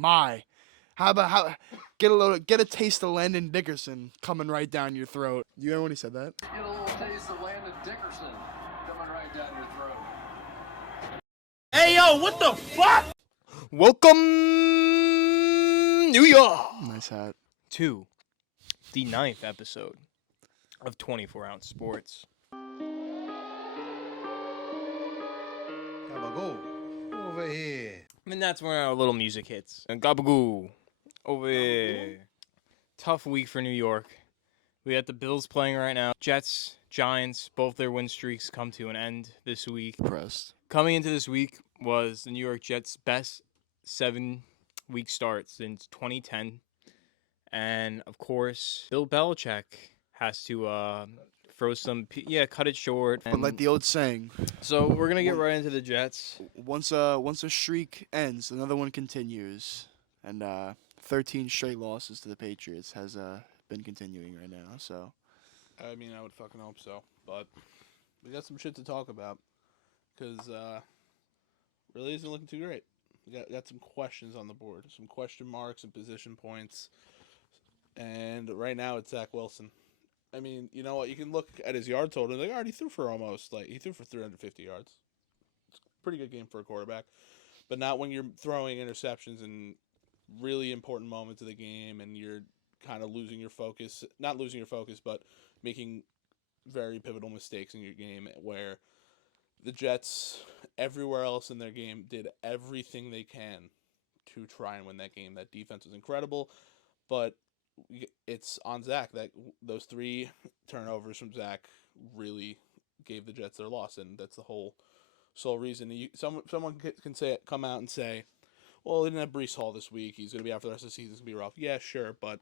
How get a taste of Landon Dickerson coming right down your throat. You know when he said that? Get a little taste of Landon Dickerson coming right down your throat. Hey yo, what the fuck? Welcome, New York. Nice hat. To the 9th episode of 24-Ounce Sports. Gabagoo, over here. And that's where our little music hits. And Gabagoo, over here. Tough week for New York. We got the Bills playing right now. Jets, Giants, both their win streaks come to an end this week. Impressed. Coming into this week was the New York Jets' best 7-week start since 2010. And, of course, Bill Belichick has to throw some, cut it short. But like the old saying, So we're going to get right into the Jets. once a streak ends, another one continues. And 13 straight losses to the Patriots has been continuing right now. So I mean, I would fucking hope so. But we got some shit to talk about because really isn't looking too great. We got some questions on the board, some question marks and position points. And right now it's Zach Wilson. I mean, you know what? You can look at his yard total and he threw for he threw for 350 yards. It's a pretty good game for a quarterback. But not when you're throwing interceptions in really important moments of the game and you're kind of losing your focus. Not losing your focus, but making very pivotal mistakes in your game where the Jets, everywhere else in their game, did everything they can to try and win that game. That defense was incredible, but it's on Zach. Those 3 turnovers from Zach really gave the Jets their loss, and that's the sole reason. Someone can come out and say, well, they didn't have Breece Hall this week. He's going to be out for the rest of the season. It's going to be rough. Yeah, sure, but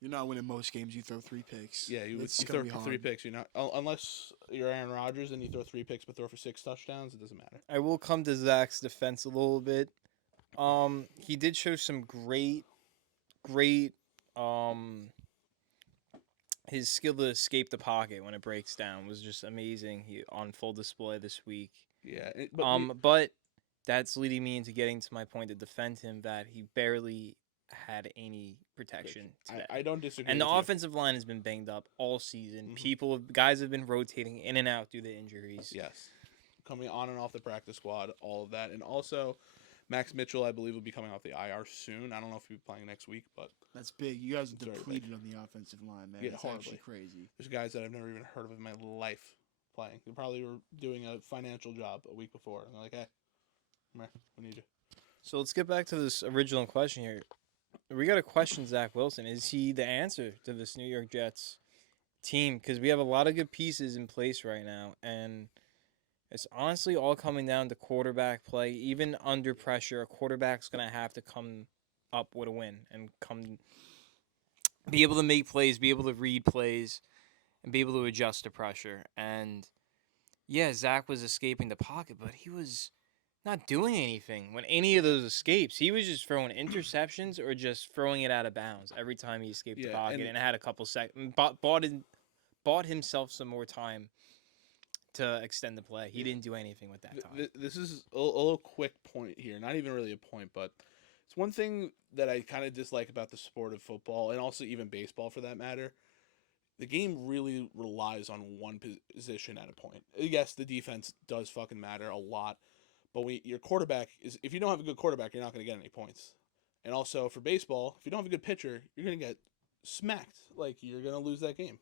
you're not winning most games. You throw 3 picks. Yeah, you throw for 3 picks. You're not unless you're Aaron Rodgers and you throw 3 picks but throw for 6 touchdowns. It doesn't matter. I will come to Zach's defense a little bit. He did show some great, his skill to escape the pocket when it breaks down was just amazing. He on full display this week. Yeah, but that's leading me into getting to my point to defend him that he barely had any protection today. I don't disagree. And the with you. offensive line has been banged up all season. Guys have been rotating in and out due to injuries. Yes, coming on and off the practice squad, all of that, and also Max Mitchell, I believe, will be coming off the IR soon. I don't know if he'll be playing next week, but that's big. You guys are depleted on the offensive line, man. Yeah, it's horribly. actually crazy. There's guys that I've never even heard of in my life playing. They probably were doing a financial job a week before, and they're like, "Hey, come here, we need you." So let's get back to this original question here. We got to question Zach Wilson. Is he the answer to this New York Jets team? Because we have a lot of good pieces in place right now, and it's honestly all coming down to quarterback play. Even under pressure, a quarterback's going to have to come up with a win and be able to make plays, be able to read plays, and be able to adjust to pressure. And, yeah, Zach was escaping the pocket, but he was not doing anything when any of those escapes. He was just throwing interceptions or just throwing it out of bounds every time he escaped the pocket and had a couple seconds. Bought himself some more time to extend the play. He didn't do anything with that time. This is a little quick point here. Not even really a point, but it's one thing that I kind of dislike about the sport of football and also even baseball for that matter. The game really relies on one position at a point. Yes, the defense does fucking matter a lot. But your quarterback if you don't have a good quarterback, you're not going to get any points. And also for baseball, if you don't have a good pitcher, you're going to get smacked. Like you're going to lose that game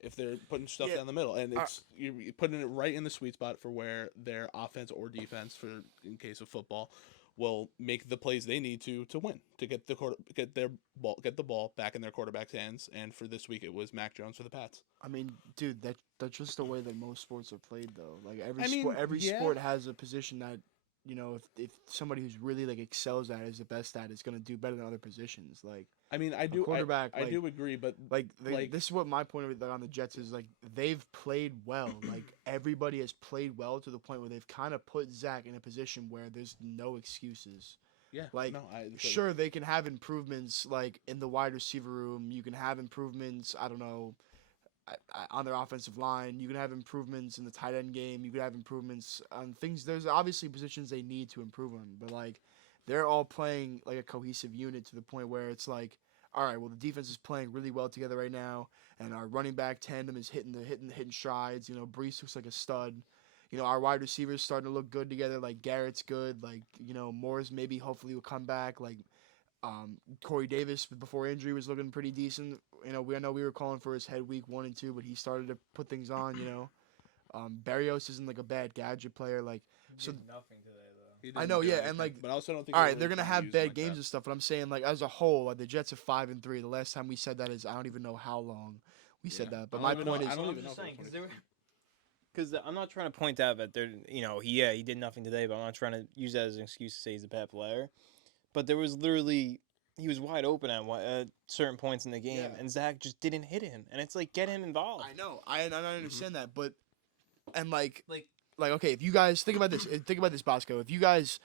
if they're putting stuff down the middle. And you're putting it right in the sweet spot for where their offense or defense, in case of football, will make the plays they need to win, to get the ball back in their quarterback's hands. And for this week, it was Mac Jones for the Pats. I mean, dude, that's just the way that most sports are played, though. Like every sport has a position that, you know, if somebody who's really like excels at it, is the best at, is going to do better than other positions. Like, I mean, I do agree, but this is what my point of it on the Jets is. Like, they've played well. Like, everybody has played well to the point where they've kind of put Zach in a position where there's no excuses. Yeah, like, sure, they can have improvements, like, in the wide receiver room. You can have improvements, I don't know, on their offensive line. You can have improvements in the tight end game. You can have improvements on things. There's obviously positions they need to improve on, but, like, they're all playing like a cohesive unit to the point where it's like, all right, well the defense is playing really well together right now, and our running back tandem is hitting strides. You know, Brees looks like a stud. You know, our wide receivers starting to look good together. Like Garrett's good. Like, you know, Moore's maybe hopefully will come back. Like Corey Davis before injury was looking pretty decent. You know, I know we were calling for his head week 1 and 2, but he started to put things on. You know, Barrios isn't like a bad gadget player. Like, so nothing today though. He I didn't know, do yeah, anything, and like, but I also don't think. all he right, really they're gonna can have use bad him like games that. and stuff, but I'm saying like as a whole, like the Jets are 5-3. The last time we said that is I don't even know how long we said Yeah. that. But I my don't even point know- is, I don't I'm even know just if it saying was because I'm not trying to point out that they're, you know, he did nothing today, but I'm not trying to use that as an excuse to say he's a bad player. But there was literally he was wide open at certain points in the game, Yeah. and Zach just didn't hit him, and it's like get him involved. I know, I understand that, but and like Like okay, if you guys think about this, Bosco. If you guys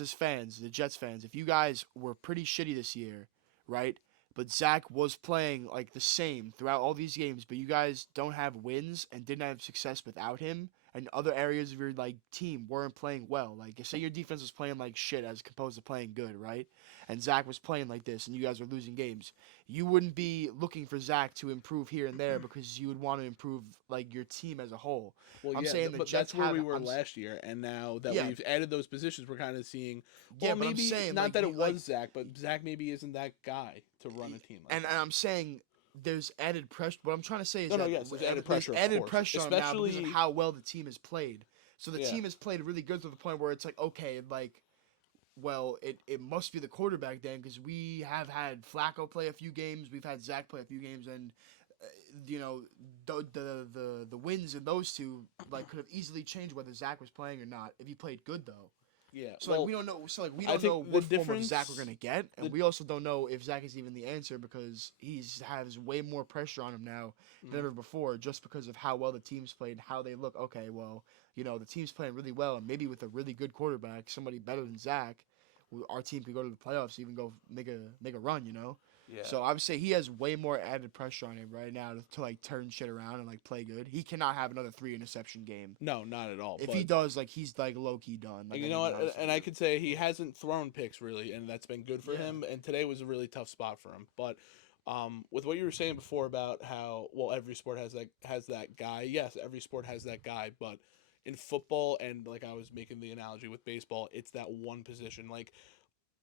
as fans, the Jets fans, if you guys were pretty shitty this year, right? But Zach was playing like the same throughout all these games, but you guys don't have wins and didn't have success without him, and other areas of your like team weren't playing well. Like say your defense was playing like shit as opposed to playing good, right? And Zach was playing like this, and you guys were losing games. You wouldn't be looking for Zach to improve here and there because you would want to improve like your team as a whole. Well, I'm yeah, saying the but Jets that's where we have- were I'm s- last year, and now that Yeah. we've added those positions, we're kind of seeing. Yeah, Well, but I'm maybe saying, not like, that you- it was like- Zach, but Zach maybe isn't that guy to run a team. Like And I'm saying there's added pressure. What I'm trying to say is No, that yes, there's added pressure, of added course. pressure on him now because of Especially- how well the team has played. So the Yeah. team has played really good to the point where it's like, okay, like, well, it must be the quarterback then because we have had Flacco play a few games, we've had Zach play a few games, and you know the wins in those two like could have easily changed whether Zach was playing or not if he played good though. yeah. So well, like we don't know. So like we I don't think know the what form of difference- Zach we're gonna get, and the- we also don't know if Zach is even the answer because has way more pressure on him now Mm-hmm. than ever before, just because of how well the team's played, how they look. Okay, well, you know the team's playing really well, and maybe with a really good quarterback, somebody better than Zach, our team could go to the playoffs, even go make a run. You know. yeah. So I would say he has way more added pressure on him right now to like turn shit around and like play good. He cannot have another 3 interception game. No, not at all. If but, he does, like he's like low key done. Like, you I know mean, what? honestly. And I could say he hasn't thrown picks really, and that's been good for Yeah. him. And today was a really tough spot for him. But with what you were saying before about how every sport has that guy. Yes, every sport has that guy, but in football and like I was making the analogy with baseball, it's that one position. Like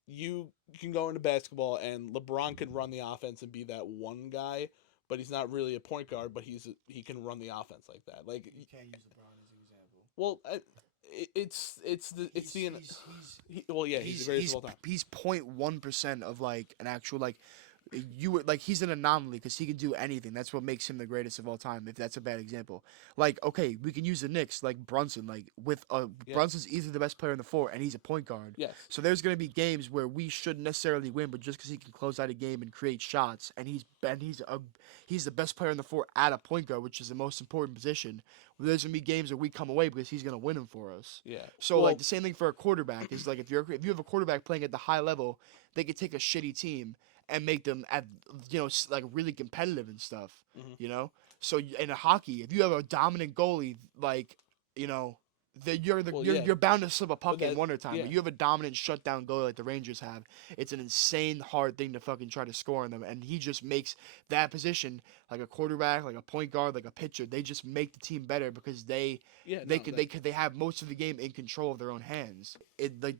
you can go into basketball and LeBron can run the offense and be that one guy, but he's not really a point guard, but he can run the offense like that. Like You can't use LeBron as an example. well, it's he's the greatest of all time. He's 0.1% of like an actual like you would like he's an anomaly because he can do anything. That's what makes him the greatest of all time. If that's a bad example, like okay, we can use the Knicks like Brunson. Like with Yeah. Brunson's easily the best player in the floor, and he's a point guard. Yes. So there's gonna be games where we shouldn't necessarily win, but just because he can close out a game and create shots, and he's the best player in the floor at a point guard, which is the most important position. There's gonna be games where we come away because he's gonna win them for us. Yeah. So Well, like the same thing for a quarterback is like if you have a quarterback playing at the high level, they could take a shitty team and make them at like really competitive and stuff. Mhm. You know. So in a hockey, if you have a dominant goalie, like you know. You're bound to slip a puck in one or time. yeah. But you have a dominant shutdown goalie like the Rangers have. It's an insane hard thing to fucking try to score on them, and he just makes that position like a quarterback, like a point guard, like a pitcher. They just make the team better because they have most of the game in control of their own hands. The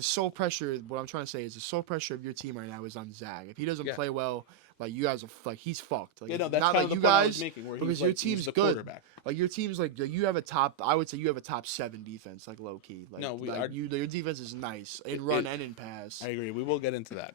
sole pressure. What I'm trying to say is the sole pressure of your team right now is on Zach. If he doesn't play well, like you guys are like he's fucked. Like that's not kind like of the you point I guys was making, where because he's your like, he's team's the good. quarterback. Like your team's like you have a top. I would say you have a top 7 defense, like low key. Like, No, your defense is nice in run and in pass. I agree. We will get into that.